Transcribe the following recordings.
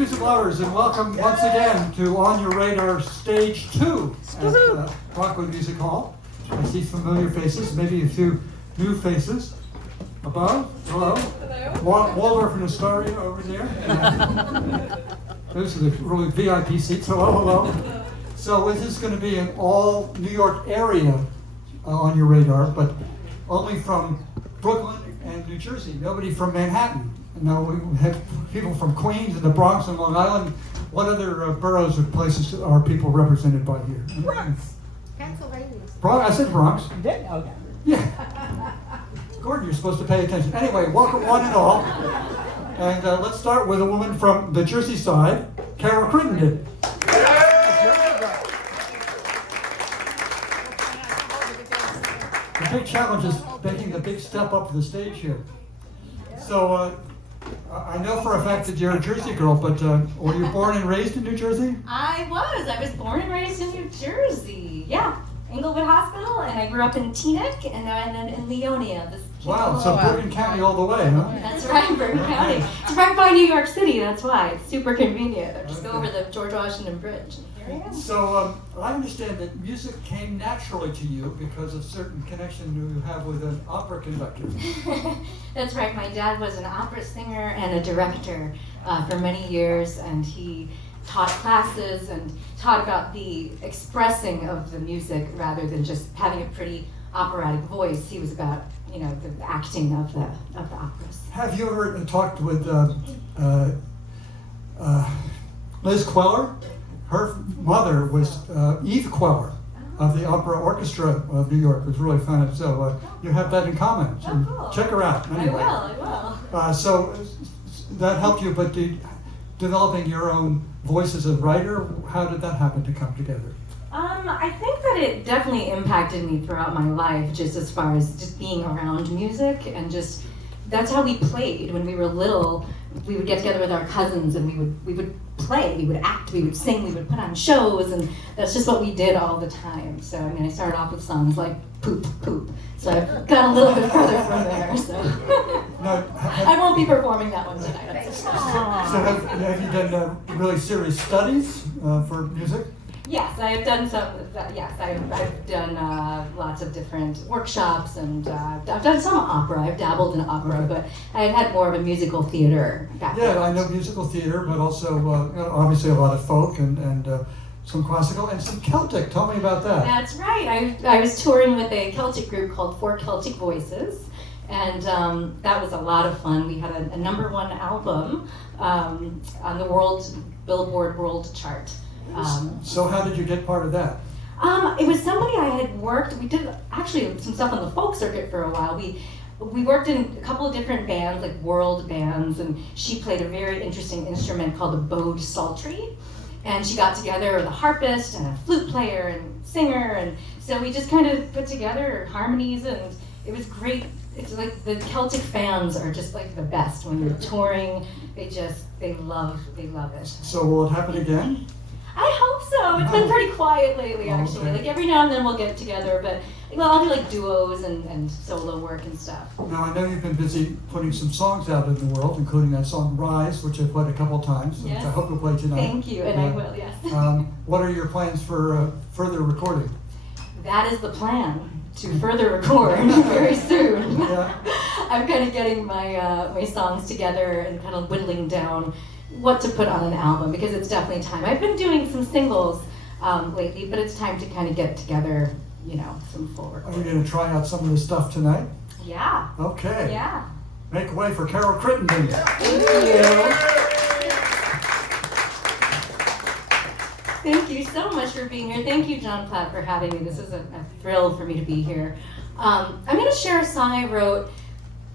music lovers, and welcome once again to On Your Radar Stage 2 at Rockwood Music Hall. I see familiar faces, maybe a few new faces. Above, hello. Hello. Waldorf and Astoria over there. Those are the really VIP seats. Hello, hello. So this is going to be an all New York area On Your Radar, but only from Brooklyn and New Jersey. Nobody from Manhattan. Now we have people from Queens and the Bronx and Long Island. What other boroughs or places are people represented by here? Bronx. Pennsylvania. I said Bronx. You did? Okay. Yeah. Gordon, you're supposed to pay attention. Anyway, welcome one and all. And let's start with a woman from the Jersey side, Carol Crittenden. The big challenge is making the big step up to the stage here. So I know for a fact that you're a Jersey girl, but were you born and raised in New Jersey? I was born and raised in New Jersey. Yeah. Englewood Hospital, and I grew up in Teaneck, and then in Leonia. Wow, so Bergen County all the way, huh? That's right, Bergen County. It's right by New York City, that's why. It's super convenient. I just go over the George Washington Bridge. And here I am. So I understand that music came naturally to you because of certain connection you have with an opera conductor. That's right. My dad was an opera singer and a director for many years, and he taught classes and taught about the expressing of the music rather than just having a pretty operatic voice. He was about, the acting of the operas. Have you ever talked with Liz Queller? Her mother was Eve Queller of the Opera Orchestra of New York. It was really fun. So you have that in common. So cool. Check her out. Anyway. I will. So that helped you, but developing your own voice as a writer, how did that happen to come together? I think that it definitely impacted me throughout my life, just as far as just being around music, and just that's how we played when we were little. We would get together with our cousins and we would play, we would act, we would sing, we would put on shows, and that's just what we did all the time. So I started off with songs like Poop Poop. So I've got a little bit further from there. So Now, I won't be performing that one tonight. So have you done really serious studies for music? Yes, I have done some. Yes, I've done lots of different workshops, and I've done some opera. I've dabbled in opera, but I've had more of a musical theater background. Yeah, I know musical theater, but also obviously a lot of folk and some classical and some Celtic. Tell me about that. That's right. I was touring with a Celtic group called Four Celtic Voices, and that was a lot of fun. We had a #1 album on the Billboard World Chart. So how did you get part of that? It was somebody I had worked. We did actually some stuff on the folk circuit for a while. We worked in a couple of different bands, like world bands, and she played a very interesting instrument called the bowed psaltery. And she got together with a harpist and a flute player and singer, and so we just kind of put together harmonies, and it was great. It's like the Celtic fans are just like the best when you're touring. They love it. So will it happen again? I hope so. It's been pretty quiet lately, actually. Okay. Like every now and then we'll get together, but I'll do like duos and solo work and stuff. Now I know you've been busy putting some songs out in the world, including that song "Rise," which I've played a couple of times, Yes. which I hope you'll play tonight. Thank you, and I will, yes. What are your plans for further recording? That is the plan, to further record very soon. Yeah. I'm kind of getting my songs together and kind of whittling down what to put on an album, because it's definitely time. I've been doing some singles lately, but it's time to kind of get together, some full Are recording. you going to try out some of this stuff tonight? Yeah. Okay. Yeah. Make way for Carol Crittenden. Thank you. Thank you so much for being here. Thank you, John Platt, for having me. This is a thrill for me to be here. I'm going to share a song I wrote.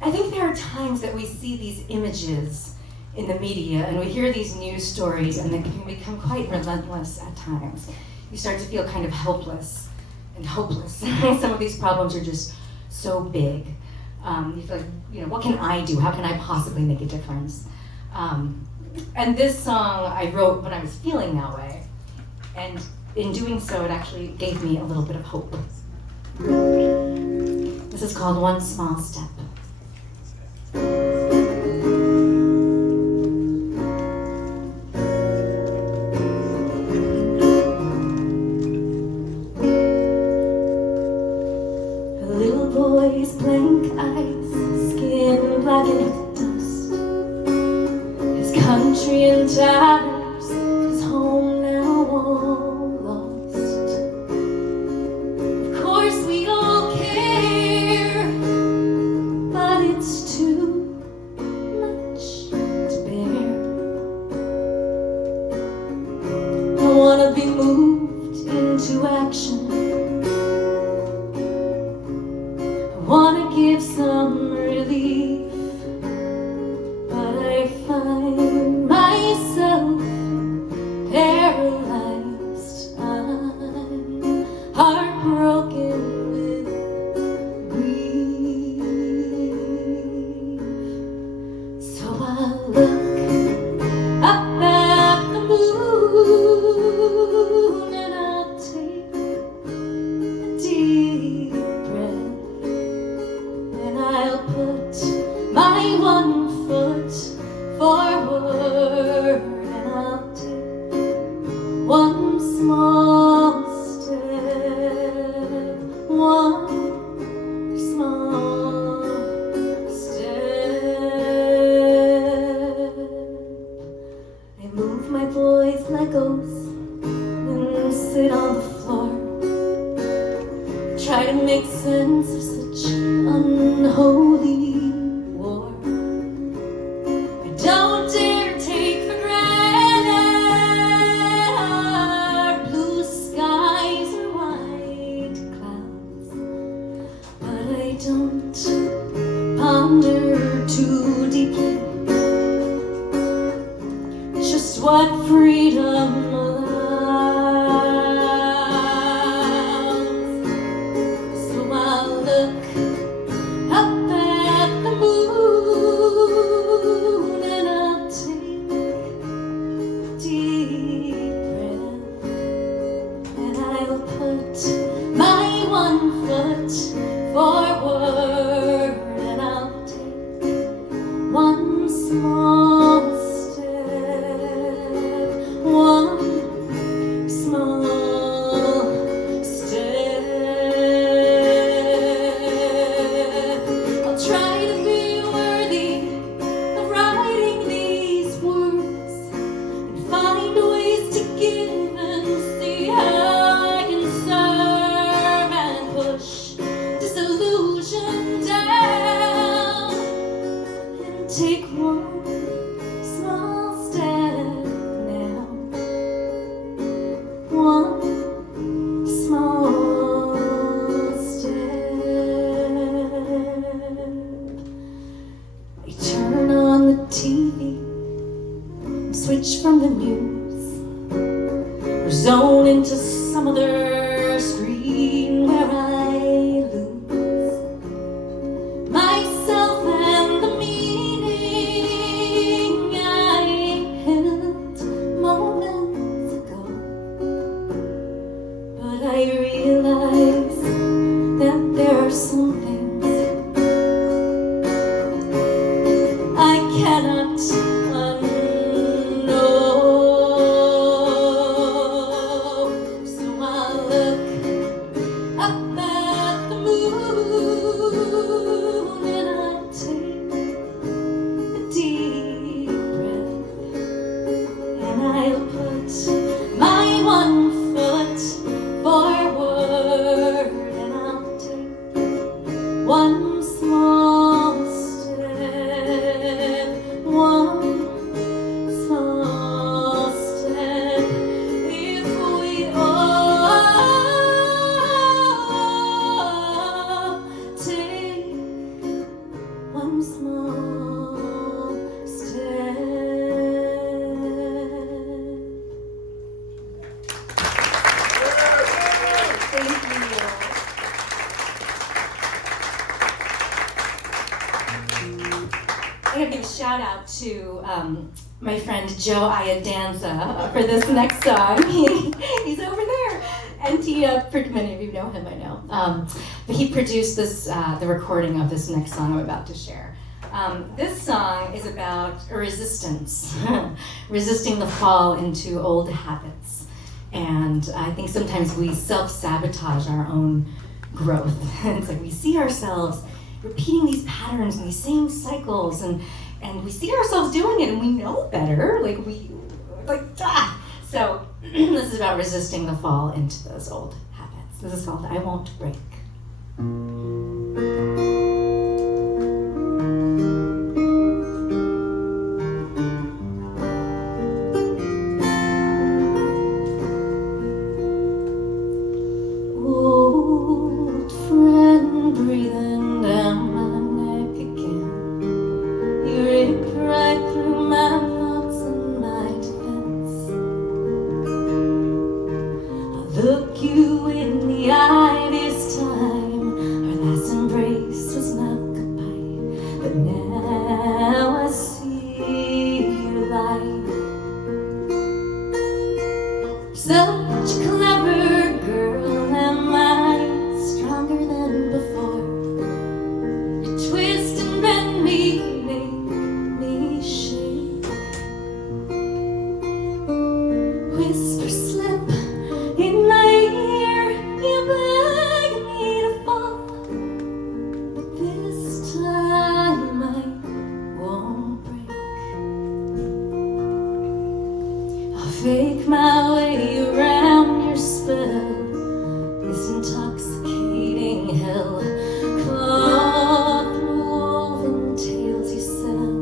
I think there are times that we see these images in the media and we hear these news stories, and they can become quite relentless at times. You start to feel kind of helpless and hopeless. Some of these problems are just so big. You feel like, what can I do? How can I possibly make a difference? And this song I wrote when I was feeling that way. And in doing so, it actually gave me a little bit of hope. This is called One Small Step. boy's blank eyes, skin blackened with dust. His country in tatters, his home now all lost. Of course we all care, but it's too much to bear. I wanna be moved into action. I wanna give some relief, but I find myself paralyzed. I'm heartbroken with grief. So I look up at the moon and I'll take a deep breath, and I'll put my one foot forward, and I'll take one small step, one small step. I move my boy's Legos and sit on the floor, try to make sense of such unholy war. I don't dare take for granted our blue skies or white clouds, but I don't ponder too deeply just what freedom allows. So I'll look up at the moon and I'll take a deep breath, and I'll put my one foot forward, and I'll take one small step, one small step. I'll try to be worthy of writing these words and find ways to give and see how I can serve and push disillusion down and take one small step now, one small step. I turn on the TV, switch from the news, or zone into some other screen where I lose myself and the meaning I held moments ago. But I realize that there are some things I cannot unknow. So I look up at the moon and I take a deep breath, and I'll put my one foot forward, and I'll take one small step, one small step. If we all take one small step. Thank you. I'm going to give a shout out to my friend Joe Iadanza for this next song. He's over there. And he, many of you know him, I know. But he produced this, the recording of this next song I'm about to share. This song is about resistance, resisting the fall into old habits. And I think sometimes we self-sabotage our own growth. And it's like we see ourselves repeating these patterns and these same cycles, and we see ourselves doing it, and we know better. So this is about resisting the fall into those old habits. This is called I Won't Break. Old friend breathing down my neck again. You rip right through my thoughts and my defense. I look you in the eye this time. Our last embrace was not goodbye, but now I see your light. Such a clever girl, am I stronger than before? You twist and bend me, make me shake. Whisper slip in my ear, you beg me to fall, but this time I won't break. I'll fake my way around your spell, this intoxicating hell. Claw through woven tales you sell,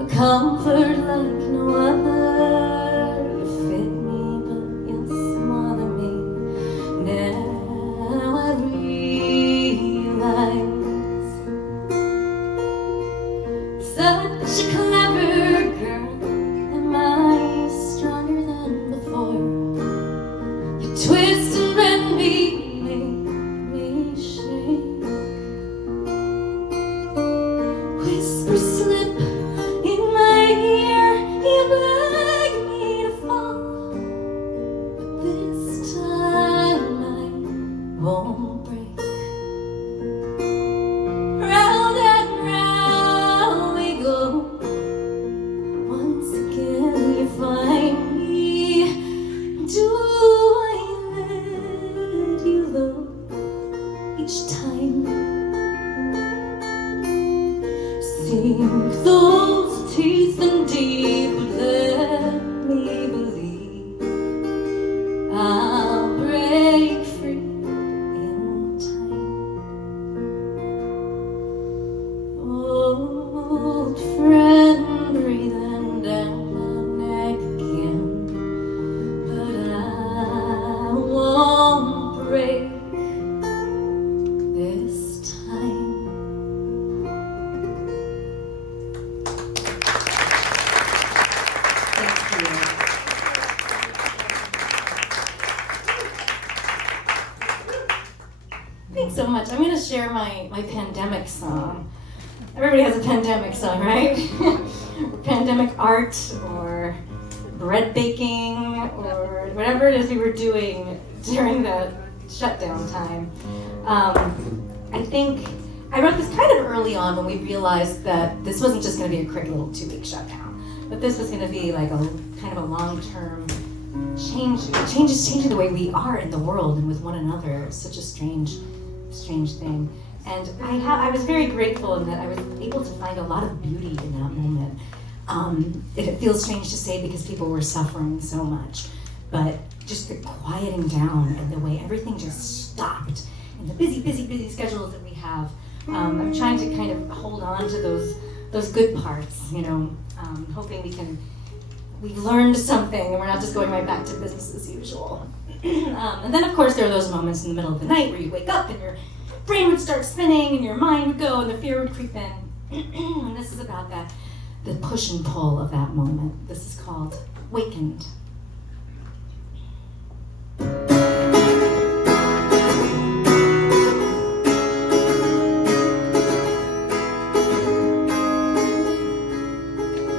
a comfort like no other. You fit me, but you smother me. Now I realize, such a clever girl, am I stronger than before? You twist and bend me, make me shake. Whisper slip in my ear, you beg me to fall, but this time I won't break. Round and round we go. Once again you find me. Do I let you go each time? Sink those teeth in deep, but let me believe I'll break free in time. Old friend breathing down my neck again, but I won't break this time. Thank you. Thanks so much. I'm going to share my pandemic song. Everybody has a pandemic song, right? Or pandemic art, or bread baking, or whatever it is we were doing during the shutdown time. I think I wrote this kind of early on when we realized that this wasn't just going to be a quick little 2-week shutdown, but this was going to be like a kind of a long-term changing the way we are in the world and with one another. It's such a strange thing. And I was very grateful in that I was able to find a lot of beauty in that moment. It feels strange to say because people were suffering so much, but just the quieting down and the way everything just stopped and the busy schedules that we have. I'm trying to kind of hold on to those good parts, hoping we've learned something and we're not just going right back to business as usual. And then of course there are those moments in the middle of the night where you wake up and your brain would start spinning and your mind would go and the fear would creep in. And this is about the push and pull of that moment. This is called Wakened.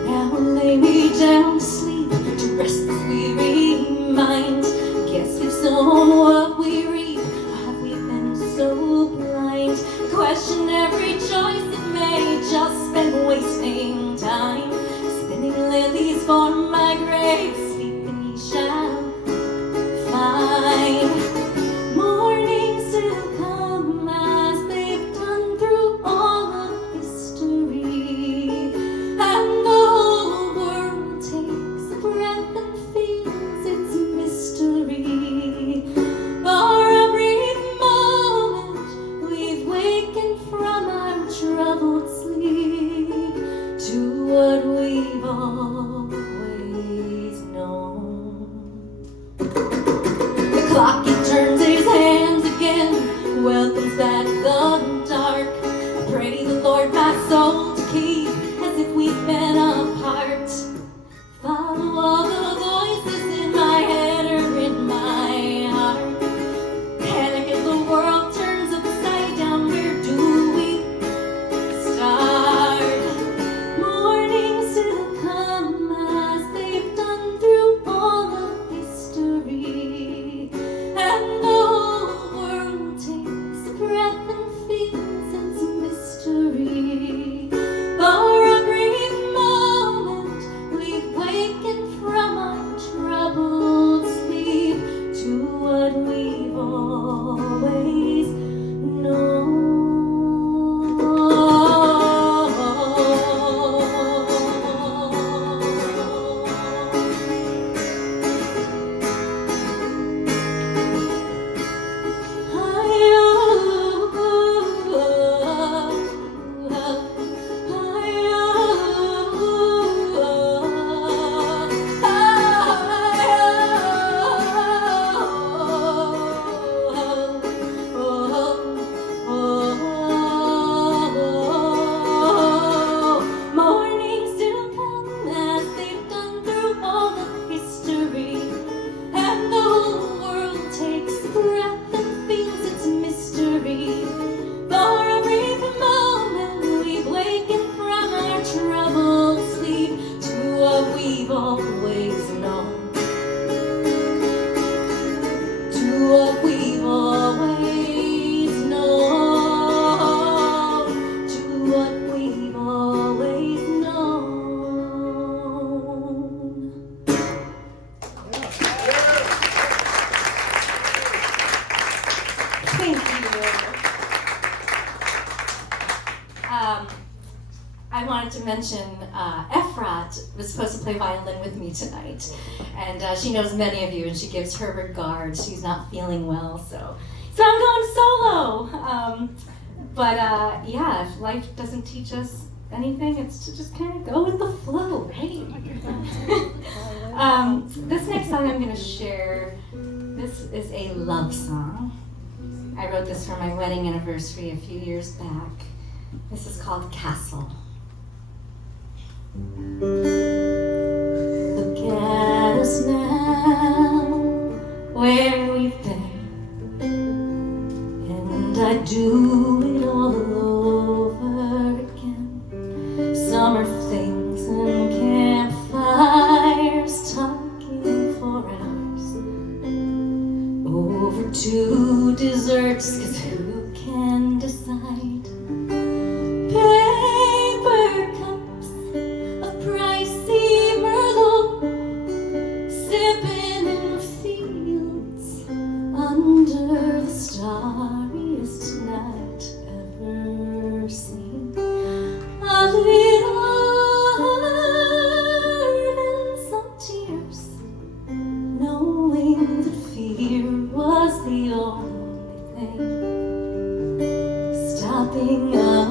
Now lay me down to sleep, to rest this weary mind. Guess we've sown what we reap, or have we been so blind? Question every choice it made, just been wasting time. Spinning lilies for my grave, sleeping ye shall find. that the dark. I pray the Lord my soul to keep as if we've been apart. Follow all the voices in my head or in my heart. Panic as the world turns upside down. Where do we start? Mornings still come as they've done through all of history, and the whole world takes a breath and feels its mystery. For a brief moment we've wakened from our troubled sleep to what we've always known. Mornings still come as they've done through all of history, and the whole world takes a breath and feels its mystery. For a brief moment we've wakened from our troubled sleep to what we've always known, to what we've always known, to what we've always known. Thank you. I wanted to mention Efrat was supposed to play violin with me tonight, and she knows many of you, and she gives her regards. She's not feeling well, so I'm going solo. But yeah, if life doesn't teach us anything, it's to just kind of go with the flow, right? This next song I'm going to share, this is a love song. I wrote this for my wedding anniversary a few years back. This is called Castle. Look at us now, where we've been, and I do it all over again. Summer flings and campfires, talking for hours over two desserts, 'cause who can decide? Paper cups of pricey Merlot, sipping in fields under the starriest night ever seen. A little heart and some tears, knowing that fear was the only thing stopping us.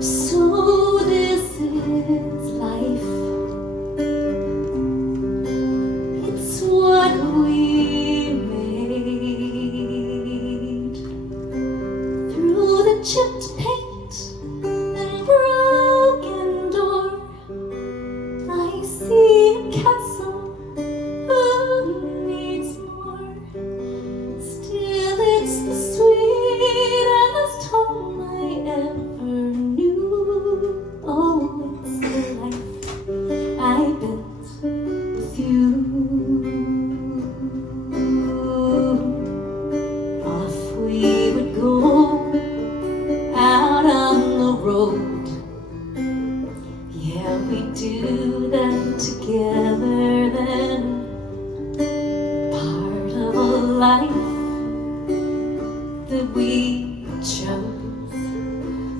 So this is life. It's what we made. Through the chipped paint and broken door, I see a castle. Who needs more? Still, it's the sweetest home I ever knew. Oh, it's the life I built with you. Off we would go out on the road. Yeah, we do that together then. Part of a life that we chose,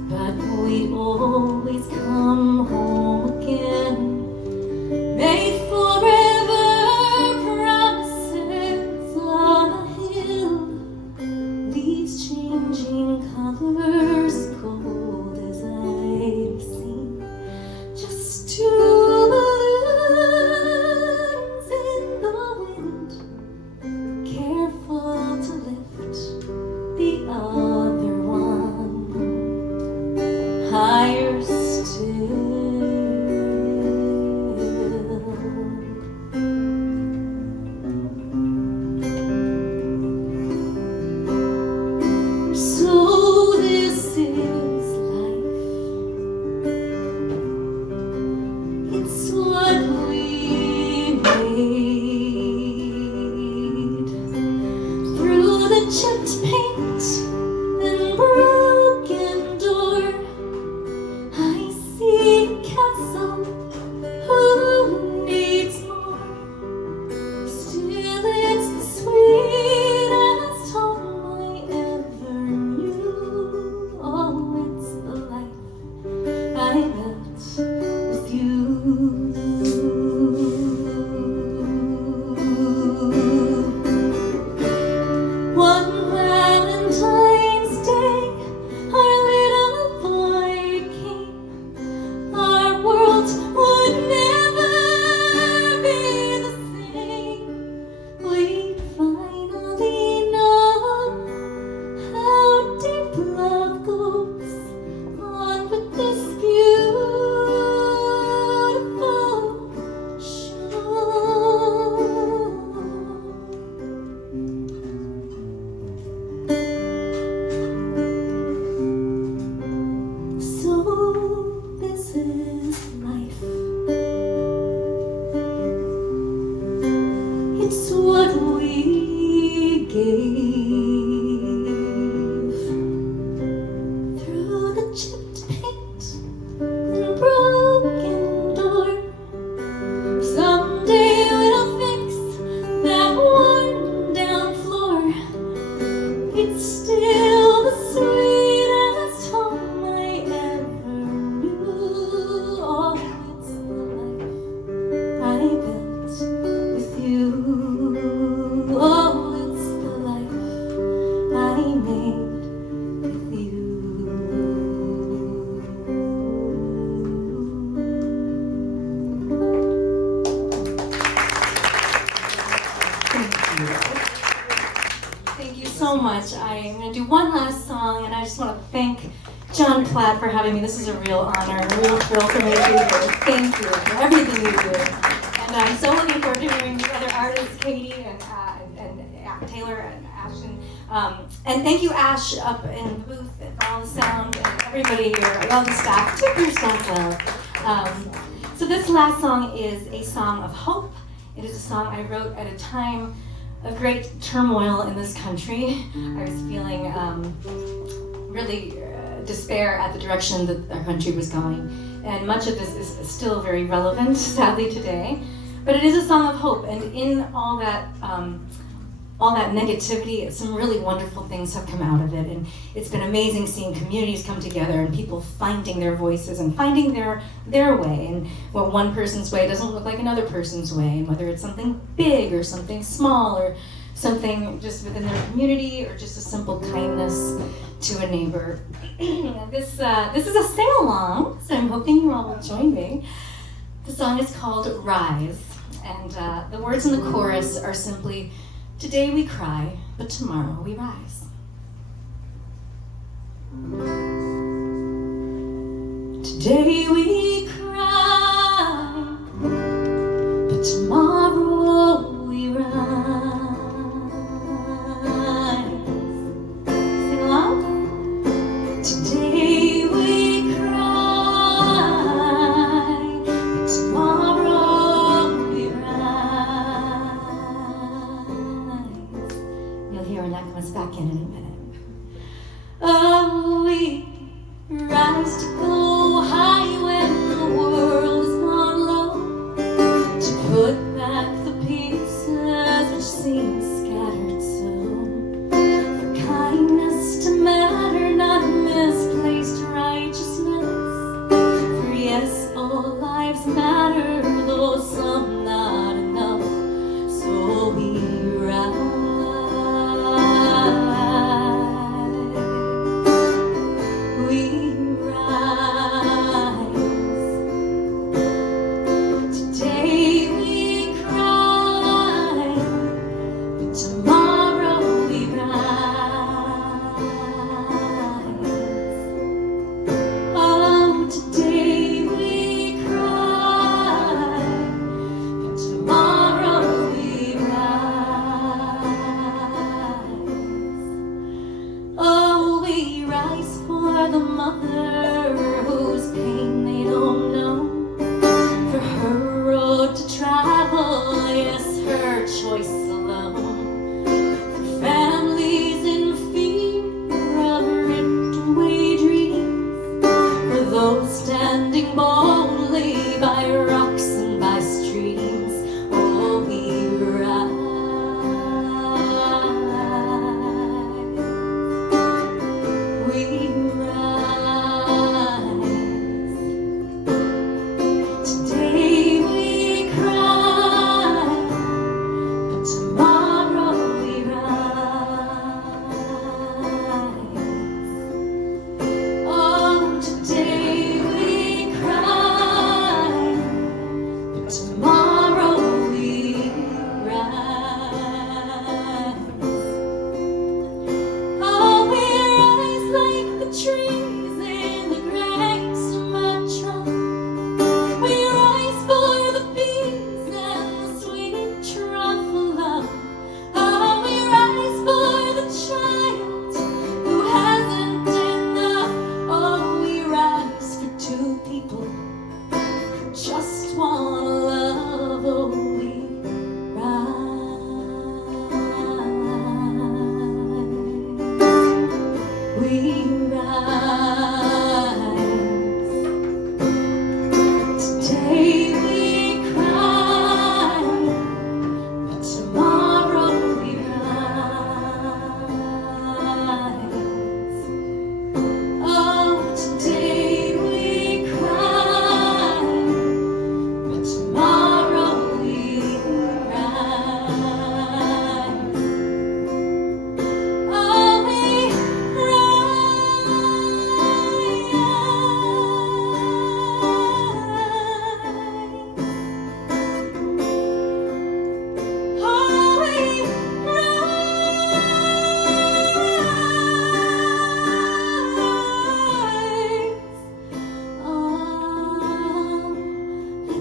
but we'd always come home again. Made forever promises on a hill, leaves changing colors, cold as I've seen. Just to so much. I'm going to do one last song, and I just want to thank John Platt for having me. This is a real honor, a real thrill for me to be here. Thank you for everything you do. And I'm so looking forward to hearing the other artists, Katie and Taylor and Ashton. And thank you, Ash, up in the booth, and for all the sound, and everybody here, all the staff. Tip your staff well. So this last song is a song of hope. It is a song I wrote at a time of great turmoil in this country. I was feeling really despair at the direction that our country was going. And much of this is still very relevant, sadly, today. But it is a song of hope, and in all that negativity, some really wonderful things have come out of it. And it's been amazing seeing communities come together and people finding their voices and finding their way. And what one person's way doesn't look like another person's way. And whether it's something big or something small or something just within their community or just a simple kindness to a neighbor. This is a sing-along, so I'm hoping you all will join me. The song is called Rise. And the words in the chorus are simply, today we cry, but tomorrow we rise. Today we cry, but tomorrow we rise. Sing along. Today we cry, but tomorrow we rise. You'll hear when that comes back in a minute. Oh, we rise to go high when the world is gone low, to put back the pieces which seem scattered so, for kindness to matter, not misplaced righteousness, for yes, all lives matter, though some not enough, so we rise. We rise. Today we cry, but tomorrow we rise. Oh, today we cry, but tomorrow we rise. Oh, we rise for the mother whose pain they don't know, for her road to travel, yes, her choice alone, for families in fear of ripped away dreams, for those standing boldly by rocks and by streams. Oh, we rise. We rise. Today we cry, but tomorrow we rise. Oh, today we cry, but tomorrow we rise. Oh, we rise like the trees in the great Sumatra. We rise for the bees and the sweet truffle love. Oh, we rise for the child who hasn't enough. Oh, we rise for two people who just want love. Oh, we rise. We rise. Today we cry, but tomorrow we rise. Oh, today we cry, but tomorrow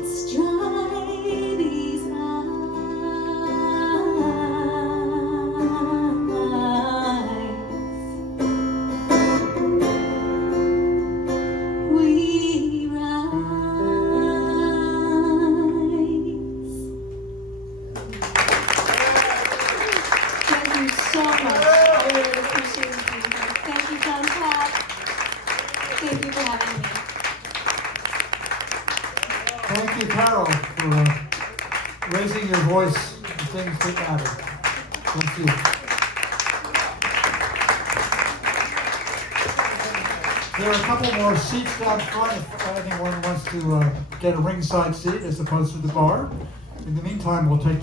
Let's dry these eyes. We rise. Thank you so much. I really appreciate you being here. Thank you, John Platt. Thank you for having me. Thank you, Carol, for raising your voice to things that matter. Thank you. There are a couple more seats down front if anyone wants to get a ringside seat as opposed to the bar. In the meantime, we'll take